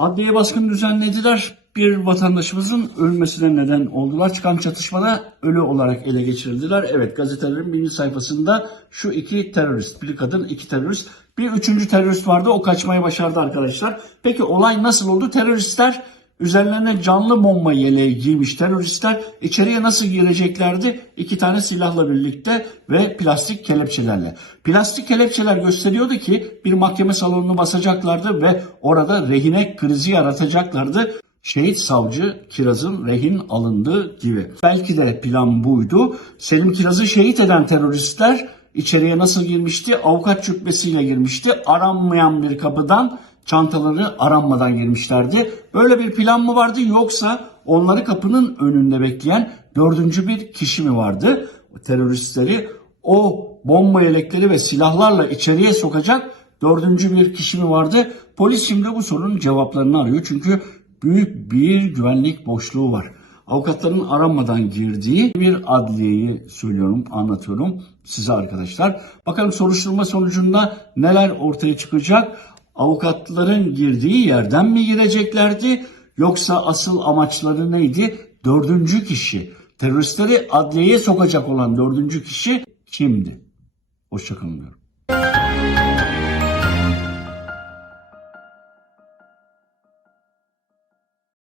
Adliye baskın düzenlediler. Bir vatandaşımızın ölmesine neden oldular. Çıkan çatışmada ölü olarak ele geçirildiler. Evet gazetelerin birinci sayfasında şu iki terörist, bir kadın iki terörist, bir üçüncü terörist vardı o kaçmayı başardı arkadaşlar. Peki olay nasıl oldu? Teröristler üzerlerine canlı bomba yeleği giymiş teröristler içeriye nasıl gireceklerdi? İki tane silahla birlikte ve plastik kelepçelerle. Plastik kelepçeler gösteriyordu ki bir mahkeme salonunu basacaklardı ve orada rehine krizi yaratacaklardı. Şehit savcı Kiraz'ın rehin alındığı gibi. Belki de plan buydu. Selim Kiraz'ı şehit eden teröristler içeriye nasıl girmişti? Avukat cübbesiyle girmişti. Aranmayan bir kapıdan çantaları aranmadan girmişlerdi. Böyle bir plan mı vardı yoksa onları kapının önünde bekleyen dördüncü bir kişi mi vardı? Teröristleri o bomba yelekleri ve silahlarla içeriye sokacak dördüncü bir kişi mi vardı? Polis şimdi bu sorunun cevaplarını arıyor çünkü büyük bir güvenlik boşluğu var. Avukatların aranmadan girdiği bir adliyeyi söylüyorum, anlatıyorum size arkadaşlar. Bakalım soruşturma sonucunda neler ortaya çıkacak? Avukatların girdiği yerden mi gireceklerdi? Yoksa asıl amaçları neydi? Dördüncü kişi, teröristleri adliyeye sokacak olan dördüncü kişi kimdi? Hoşçakalın diyorum.